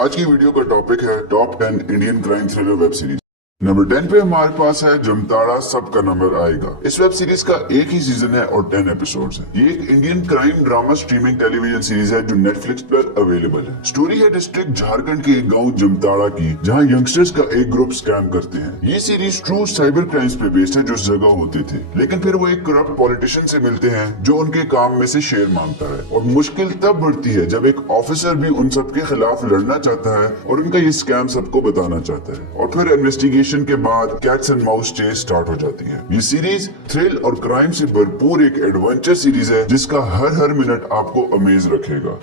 आज की वीडियो का टॉपिक है top 10 Indian crime thriller web series. Number 10 पे हमारे पास है जमताड़ा सबका नंबर आएगा। इस वेब सीरीज का एक ही सीजन है और 10 एपिसोड्स हैं। ये एक Indian crime drama streaming television series है जो नेटफ्लिक्स पर अवेलेबल है। स्टोरी है डिस्ट्रिक्ट झारखंड के एक गांव जमताड़ा की, जहां यंगस्टर्स का एक ग्रुप स्कैम करते हैं। ये सीरीज ट्रू साइबर क्राइम्स पे बेस्ड है जो उस जगह होते थे, लेकिन फिर वो एक करप्ट पॉलिटिशियन से मिलते हैं जो उनके काम में से शेयर मांगता है, और मुश्किल तब बढ़ती है जब एक ऑफिसर भी उन सबके खिलाफ लड़ना चाहता है और उनका ये स्कैम सबको बताना चाहता है। और फिर इन्वेस्टिगेशन के बाद cats and mouse chase start हो जाती है। ये सीरीज थ्रिल और क्राइम से भरपूर एक एडवेंचर सीरीज है जिसका हर मिनट आपको अमेज रखेगा।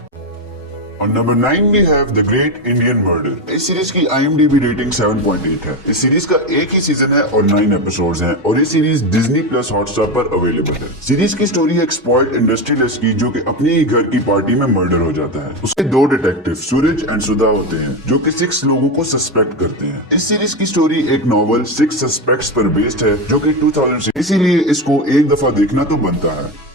और number 9 we have The Great Indian Murder। इस सीरीज की IMDb रेटिंग 7.8 है। इस सीरीज का एक ही सीजन है और 9 एपिसोड्स हैं, और ये सीरीज डिज्नी प्लस हॉटस्टार पर अवेलेबल है। सीरीज की स्टोरी है एक्सप्लॉइट इंडस्ट्रियलिस्ट की जो कि अपने ही घर की पार्टी में मर्डर हो जाता है। उसके दो डिटेक्टिव सूरज एंड सुधा होते हैं जो कि 6 लोगों को सस्पेक्ट करते हैं। इस सीरीज की स्टोरी एक नॉवल 6 सस्पेक्ट्स पर बेस्ड है जो कि 2000 से, इसीलिए इसको एक दफा देखना तो बनता है।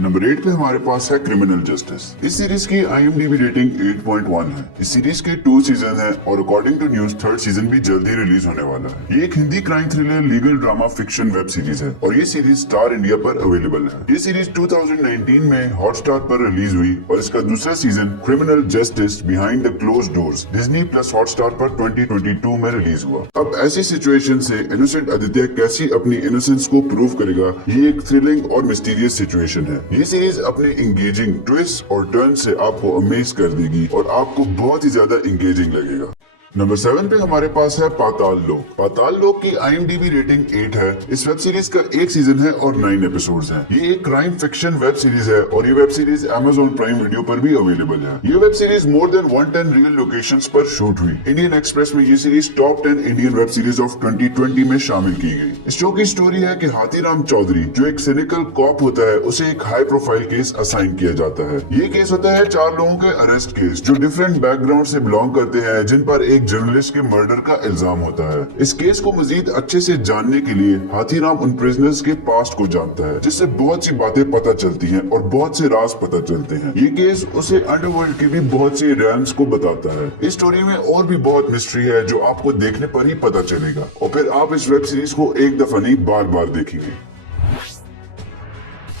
नंबर 8 पे हमारे पास है क्रिमिनल जस्टिस। इस सीरीज की IMDb रेटिंग 8.1 है। इस सीरीज के 2 सीजन हैं और according to news 3rd season भी जल्दी रिलीज होने वाला है। ये एक Hindi crime thriller legal drama fiction web series है और ये सीरीज स्टार इंडिया पर अवेलेबल है। ये सीरीज 2019 में हॉटस्टार पर रिलीज हुई और इसका दूसरा season criminal justice behind the closed doors Disney plus Hotstar पर 2022 में रिलीज हुआ। अब ऐसी सिचुएशन से इनोसेंट आदित्य कैसी अपनी इनोसेंस को प्रूव करेगा, ये एक थ्रिलिंग और मिस्टीरियस सिचुएशन है। ये सीरीज अपने इंगेजिंग ट्विस्ट और टर्न से आपको अमेज कर देगी और आपको बहुत ही ज्यादा इंगेजिंग लगेगा। नंबर 7 पे हमारे पास है पाताल लोक। पाताल लोक की IMDb रेटिंग 8 है। इस वेब सीरीज का एक सीजन है और 9 एपिसोड्स हैं। ये एक क्राइम फिक्शन वेब सीरीज है और ये web series Amazon prime video पर भी अवेलेबल है। ये web series more than 110 real locations पर शूट हुई। इंडियन एक्सप्रेस में ये series top 10 Indian web series of 2020 में शामिल की गई। इस शो की स्टोरी है कि हाथीराम चौधरी जो एक सिनिकल कॉप होता है, उसे एक हाई प्रोफाइल केस असाइन किया जाता है। ये केस होता है 4 लोगों के अरेस्ट केस जो डिफरेंट बैकग्राउंड से बिलोंग करते हैं, जिन पर एक जर्नलिस्ट के मर्डर का इल्जाम होता है। इस केस को मजीद अच्छे से जानने के लिए हाथीराम उन प्रिजनर्स के पास्ट को जानता है, जिससे बहुत सी बातें पता चलती हैं और बहुत से राज पता चलते हैं। ये केस उसे अंडरवर्ल्ड की भी बहुत सी रैम्स को बताता है। इस स्टोरी में और भी बहुत मिस्ट्री है जो आपको देखने पर ही पता चलेगा, और फिर आप इस वेब सीरीज को एक दफा नहीं बार बार देखेंगे।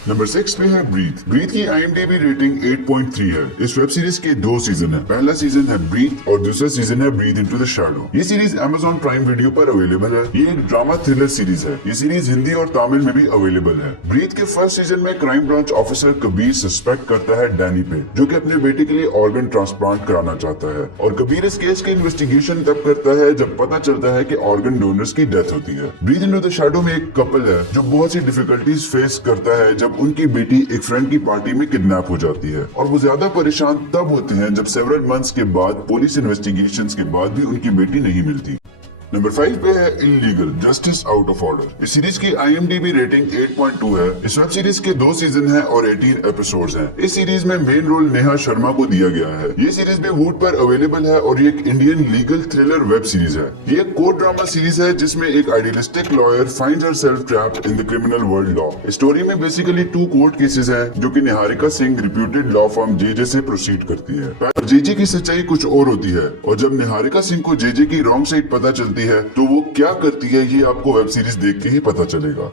नंबर 6 पे है ब्रीथ। ब्रीथ की IMDb रेटिंग 8.3 है। इस वेब सीरीज के 2 सीजन है। पहला सीजन है ब्रीथ और दूसरा सीजन है ब्रीथ इनटू द शैडो। ये सीरीज Amazon प्राइम वीडियो पर अवेलेबल है। ये एक ड्रामा थ्रिलर सीरीज है। ये सीरीज हिंदी और तमिल में भी अवेलेबल है। ब्रीथ के फर्स्ट सीजन में crime branch officer Kabir suspect करता है डैनी पे, जो कि अपने बेटे के लिए ऑर्गन ट्रांसप्लांट कराना चाहता है, और कबीर इस केस के इन्वेस्टिगेशन तब करता है जब पता चलता है कि ऑर्गन डोनर्स की डेथ होती है। ब्रीथ इनटू द शैडो में एक कपल है जो बहुत सी डिफिकल्टीज फेस करता है जब उनकी बेटी एक फ्रेंड की पार्टी में किडनैप हो जाती है, और वो ज्यादा परेशान तब होते हैं जब सेवरल मंथ्स के बाद पुलिस इन्वेस्टिगेशंस के बाद भी उनकी बेटी नहीं मिलती। नंबर 5 पे है illegal justice out of order. इस सीरीज की IMDb रेटिंग 8.2 है। इस वेब सीरीज के 2 सीजन हैं और 18 एपिसोड्स हैं। इस सीरीज में मेन रोल नेहा शर्मा को दिया गया है। ये सीरीज भी वूट पर अवेलेबल है और ये एक Indian legal thriller web series है। ये एक कोर्ट ड्रामा सीरीज है जिसमें एक idealistic lawyer finds herself trapped in the criminal world law. Story में बेसिकली 2 कोर्ट केसेस हैं जो कि Niharika Singh reputed law firm JJ से प्रोसीड करती है। पर JJ की सच्चाई कुछ और होती है, और जब निहारिका सिंह को JJ की रॉन्ग साइड पता चलती है तो वो क्या करती है ये आपको वेब सीरीज देख के ही पता चलेगा।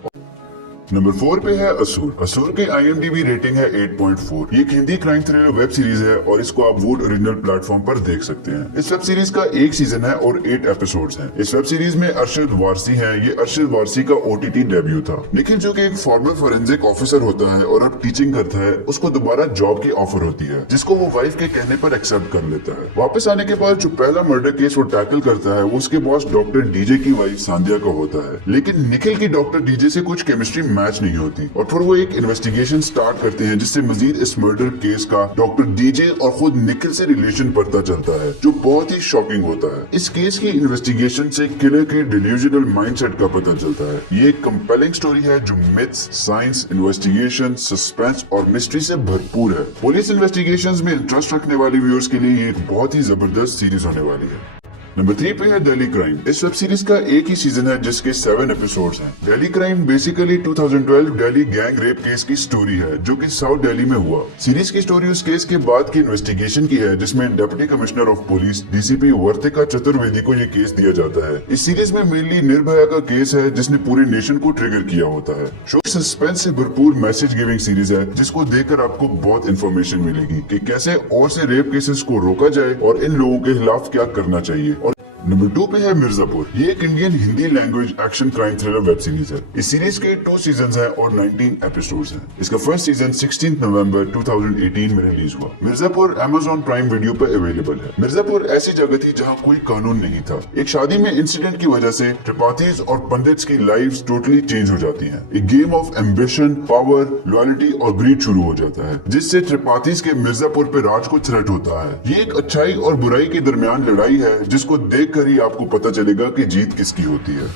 नंबर 4 पे है असुर। असुर की IMDb रेटिंग है 8.4। ये एक Hindi crime thriller web series है और इसको आप वूट ओरिजिनल प्लेटफॉर्म पर देख सकते हैं। इस वेब सीरीज का एक सीजन है और 8 एपिसोड्स हैं। इस वेब सीरीज में अरशद वारसी है। ये अरशद वारसी का OTT डेब्यू था। निखिल जो कि एक फॉर्मर फोरेंसिक ऑफिसर होता है और अब टीचिंग करता है, उसको दोबारा जॉब की ऑफर होती है जिसको वो वाइफ के कहने पर एक्सेप्ट कर लेता है। वापस आने के बाद जो पहला मर्डर केस वो टैकल करता है वो उसके बॉस डॉक्टर DJ की वाइफ सांध्या का होता है, लेकिन निखिल की डॉक्टर DJ से कुछ केमिस्ट्री मैच नहीं होती, और फिर वो एक इन्वेस्टिगेशन स्टार्ट करते हैं जिससे मजीद इस मर्डर केस का डॉक्टर DJ और खुद निखिल से रिलेशन पता चलता है, जो बहुत ही शॉकिंग होता है। इस केस की इन्वेस्टिगेशन से किलर के डिल्यूजनल माइंडसेट का पता चलता है। ये एक कंपेलिंग स्टोरी है जो मिथ्स, साइंस, इन्वेस्टिगेशन, सस्पेंस और मिस्ट्री से भरपूर है। पुलिस इन्वेस्टिगेशंस में इंटरेस्ट रखने वाले व्यूअर्स के लिए ये एक बहुत ही जबरदस्त सीरीज होने वाली है। नंबर 3 पे है दिल्ली क्राइम। इस वेब सीरीज का एक ही सीजन है जिसके 7 एपिसोड्स हैं। Delhi crime basically 2012 Delhi gang rape case की स्टोरी है जो कि साउथ दिल्ली में हुआ। सीरीज की स्टोरी उस केस के बाद की इन्वेस्टिगेशन की है जिसमें deputy commissioner of police DCP Vartika Chaturvedi को ये केस दिया जाता है। इस सीरीज में मेनली निर्भया का केस है जिसने पूरे नेशन को ट्रिगर किया होता है। शो सस्पेंस से भरपूर मैसेज गिविंग सीरीज है जिसको देखकर आपको बहुत इन्फॉर्मेशन मिलेगी कि कैसे और से रेप केसेस को रोका जाए और इन लोगों के खिलाफ क्या करना चाहिए। और नंबर 2 पे है मिर्जापुर। ये एक Indian Hindi language action crime thriller web series है। इस सीरीज के 2 सीजन्स हैं और 19 एपिसोड्स हैं। इसका फर्स्ट सीजन 16 नवंबर 2018 में रिलीज हुआ। मिर्जापुर Amazon प्राइम वीडियो पर अवेलेबल है। मिर्जापुर ऐसी जगह थी जहाँ कोई कानून नहीं था। एक शादी में इंसिडेंट की वजह से त्रिपाठीज और पंडित्स की लाइव्स टोटली चेंज हो जाती हैं। एक game of ambition, power, loyalty और ग्रीड शुरू हो जाता है जिससे त्रिपाठीज के मिर्जापुर पे राज को थ्रेट होता है। ये एक अच्छाई और बुराई के दरमियान लड़ाई है जिसको देख कर ही आपको पता चलेगा कि जीत किसकी होती है।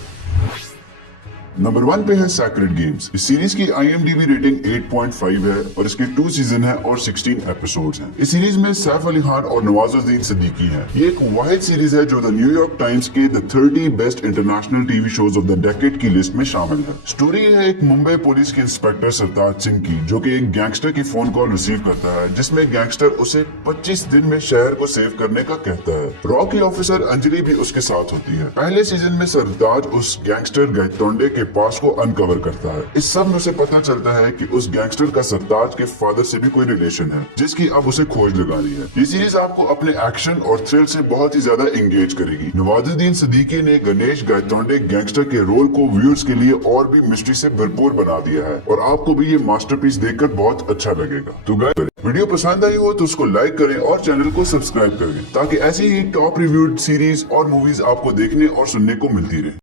नंबर 1 पे है सैक्रेड गेम्स। इस सीरीज की IMDb रेटिंग 8.5 है और इसके 2 सीजन है और 16 एपिसोड्स हैं। इस सीरीज में सैफ अली खान और नवाजुद्दीन सिद्दीकी हैं। ये एक वाहिद सीरीज है जो द न्यूयॉर्क टाइम्स के the 30 best international TV shows of the decade की लिस्ट में शामिल है। स्टोरी है एक मुंबई पुलिस के इंस्पेक्टर सरताज सिंह की जो कि एक गैंगस्टर की फोन कॉल रिसीव करता है जिसमें गैंगस्टर उसे 25 दिन में शहर को सेव करने का कहता है। रॉ की ऑफिसर अंजलि भी उसके साथ होती है। पहले सीजन में सरताज उस गैंगस्टर गैतोंडे के पास को अनकवर करता है। इस सब में उसे पता चलता है कि उस गैंगस्टर का सरताज के फादर से भी कोई रिलेशन है जिसकी अब उसे खोज लगानी है। ये सीरीज आपको अपने एक्शन और थ्रिल से बहुत ही ज्यादा एंगेज करेगी। नवाजुद्दीन सिद्दीकी ने गणेश गैतोंडे गैंगस्टर के रोल को व्यूअर्स के लिए और भी मिस्ट्री से भरपूर बना दिया है और आपको भी ये मास्टरपीस देखकर बहुत अच्छा लगेगा। तो गाइस, वीडियो पसंद आई हो तो उसको लाइक करें और चैनल को सब्सक्राइब करें ताकि ऐसी ही टॉप रिव्यूड सीरीज और मूवीज आपको देखने और सुनने को मिलती रहे।